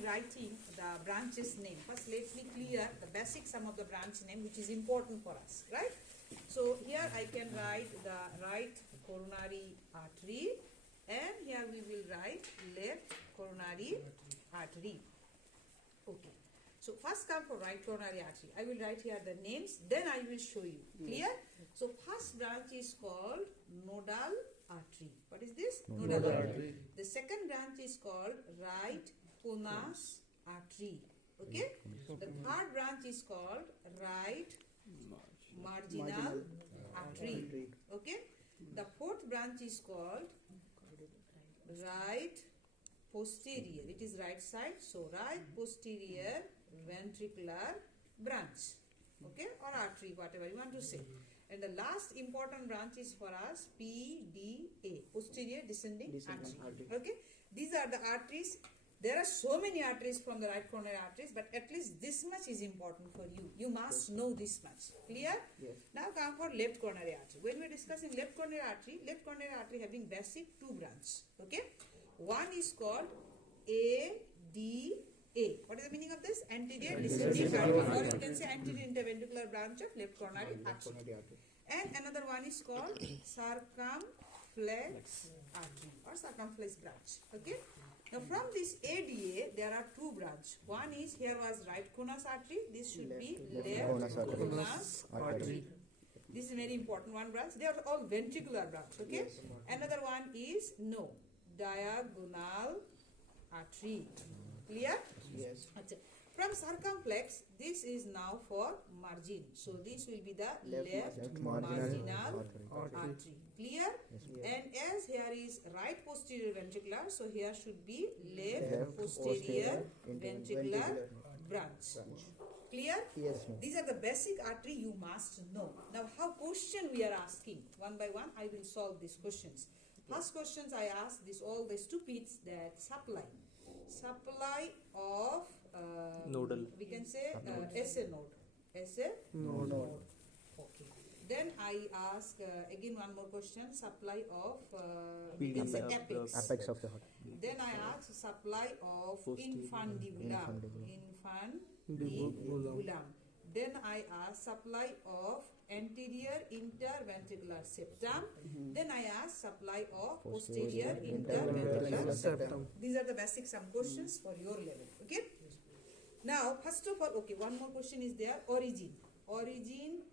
be writing the branch's name. First, let me clear the basic sum of the branch name, which is important for us, right? So here I can write the right coronary artery, and here we will write left coronary artery. Okay. So first come for right coronary artery. I will write here the names, then I will show you. Clear? So first branch is called nodal artery. What is this? Nodal artery. The second branch is called right conus artery. Okay? The third branch is called right marginal artery. Okay? The fourth branch is called right posterior. It is right side, so right posterior ventricular branch, okay, or artery, whatever you want to say. And the last important branch is for us PDA, posterior descending artery. Okay, these are the arteries. There are so many arteries from the right coronary arteries, but at least this much is important for you. You must know this much. Clear? Yes. Now come for left coronary artery. When we are discussing left coronary artery having basic two branches. Okay, one is called ADA. What is the meaning of this? Anterior descending artery, or you can say anterior interventricular branch of left coronary artery. And another one is called circumflex artery or circumflex branch. Okay. Now from this ADA there are two branches. One is, here was right conus artery. This should be left conus artery. This is very important one branch. They are all ventricular branch. Okay. Yes. Another one is diagonal artery. Clear? Yes. From circumflex, this is now for margin. So this will be the left marginal artery. Clear? Yes. And as here is right posterior ventricular, so here should be left posterior ventricular branch. Clear? Yes. These are the basic artery you must know. Now how question we are asking? One by one I will solve these questions. First questions I ask this all the stupids that supply of nodal. We can say SA node. SA Node. Okay. Then I ask again one more question. Supply of we can say apex. Apex of the heart. Then I ask supply of infundibulum. Then I ask supply of anterior interventricular septum. Then I ask supply of posterior interventricular septum. These are the basic some questions for your level. Okay. Now, first of all, okay, one more question is there. Origin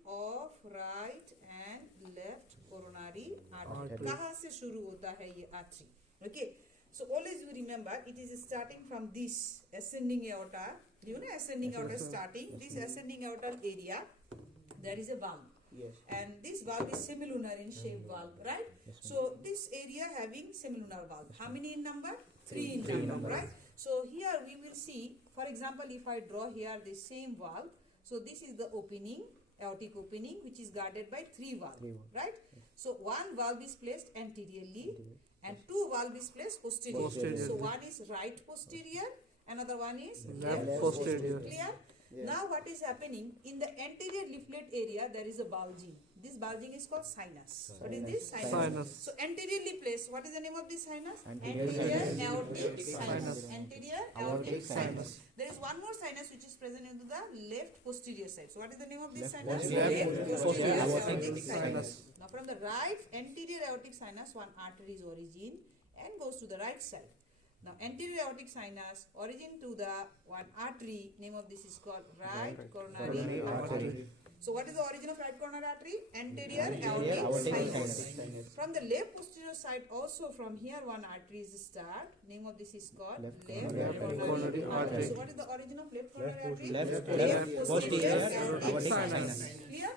of right and left coronary artery. कहाँ से शुरू होता है ये artery? Okay. So always you remember it is starting from this ascending aorta. You know ascending aorta starting. This ascending aorta area, there is a valve. Yes. And this valve is semilunar in shape valve, right? So this area having semilunar valve. How many in number? 3 in number, right? So here we will see, for example, if I draw here the same valve, so this is the opening, aortic opening, which is guarded by 3 valves, right? So one valve is placed anteriorly and 2 valves is placed posteriorly. So one is right posterior, another one is left posterior. Clear? Yes. Now what is happening, in the anterior leaflet area there is a bulging. This bulging is called sinus. What is this? Sinus. So anteriorly placed, what is the name of this sinus? Anterior aortic sinus. Anterior aortic sinus. There is one more sinus which is present into the left posterior side. So what is the name of this sinus? Left posterior aortic sinus. Now from the right anterior aortic sinus, one artery is origin and goes to the right side. Now anterior aortic sinus, origin to the one artery, name of this is called right coronary artery. So what is the origin of right coronary artery? Anterior aortic sinus. From the left posterior side also, from here one artery is start, name of this is called left coronary artery. So what is the origin of left coronary artery? Left posterior aortic sinus. Clear?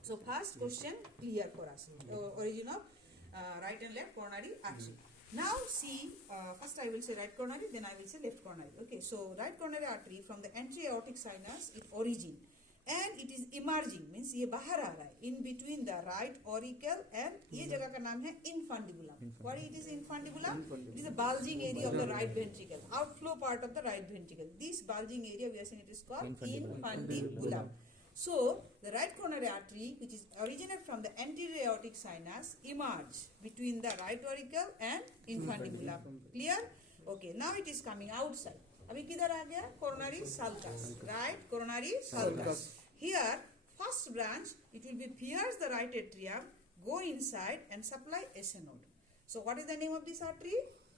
So first question clear for us. Origin of right and left coronary artery. Now see, first I will say right coronary, then I will say left coronary. Okay, so right coronary artery from the anterior aortic sinus, its origin, and it is emerging, means ये बाहर आ रहा है, in between the right auricle and ये जगह का नाम है infundibulum. What it is infundibulum? It is a bulging area of the right ventricle, outflow part of the right ventricle. This bulging area we are saying it is called infundibulum. So, the right coronary artery, which is originated from the anterior aortic sinus, emerge between the right auricle and infundibulum. Clear? Okay, now it is coming outside. अभी किधर आ गया? Coronary sulcus, right? Coronary sulcus. Here, first branch, it will be pierce the right atrium, go inside and supply SA node. So what is the name of this artery?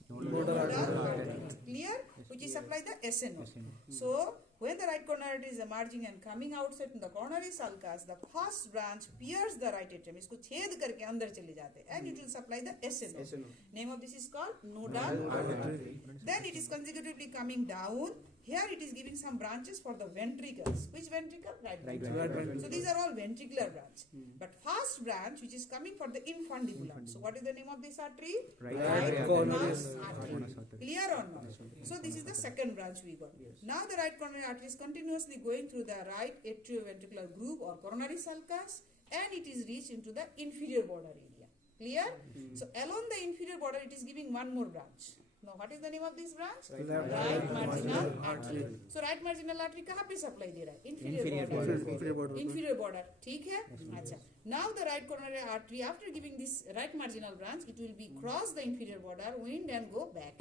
Nodal artery. Clear? Which is supply the SA node. So when the right coronary artery is emerging and coming outside from the coronary sulcus, the first branch pierce the right atrium. इसको छेद करके अंदर चले जाते हैं, and it will supply the SA node. Name of this is called nodal artery. Then it is consecutively coming down. Here it is giving some branches for the ventricles. Which ventricle? Right ventricle. So these are all ventricular branch. But first branch which is coming for the infundibulum. So what is the name of this artery? Right cornus artery. Clear or not? So this is the second branch we got. Now the right coronary artery is continuously going through the right atrioventricular groove or coronary sulcus, and it is reached into the inferior border area. Clear? So along the inferior border it is giving one more branch. Now what is the name of this branch? Right marginal artery. So right marginal artery कहाँ पे supply दे रहा है? Inferior border. Inferior border. ठीक है? अच्छा. Now the right coronary artery, after giving this right marginal branch, it will be cross the inferior border, wind and go back.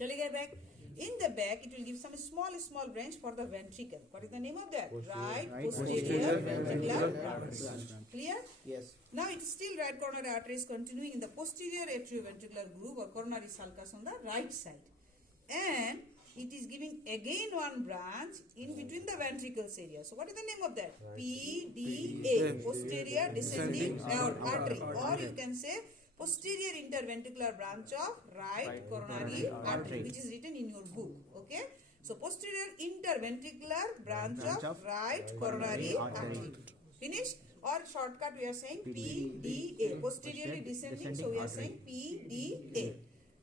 चले गए back. In the back, it will give some small branch for the ventricle. What is the name of that? Right posterior ventricular branch. Clear? Yes. Now it is still right coronary artery is continuing in the posterior atrioventricular groove or coronary sulcus on the right side, and it is giving again one branch in between the ventricles area. So what is the name of that? PDA, posterior descending artery, or you can say posterior interventricular branch of right coronary artery, which is written in your book. Okay, so posterior interventricular branch of right coronary artery. Finish? Or shortcut we are saying PDA, posteriorly descending, so we are saying PDA.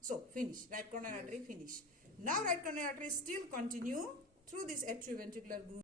So finish, right coronary artery finish. Now right coronary artery still continue through this atrioventricular groove.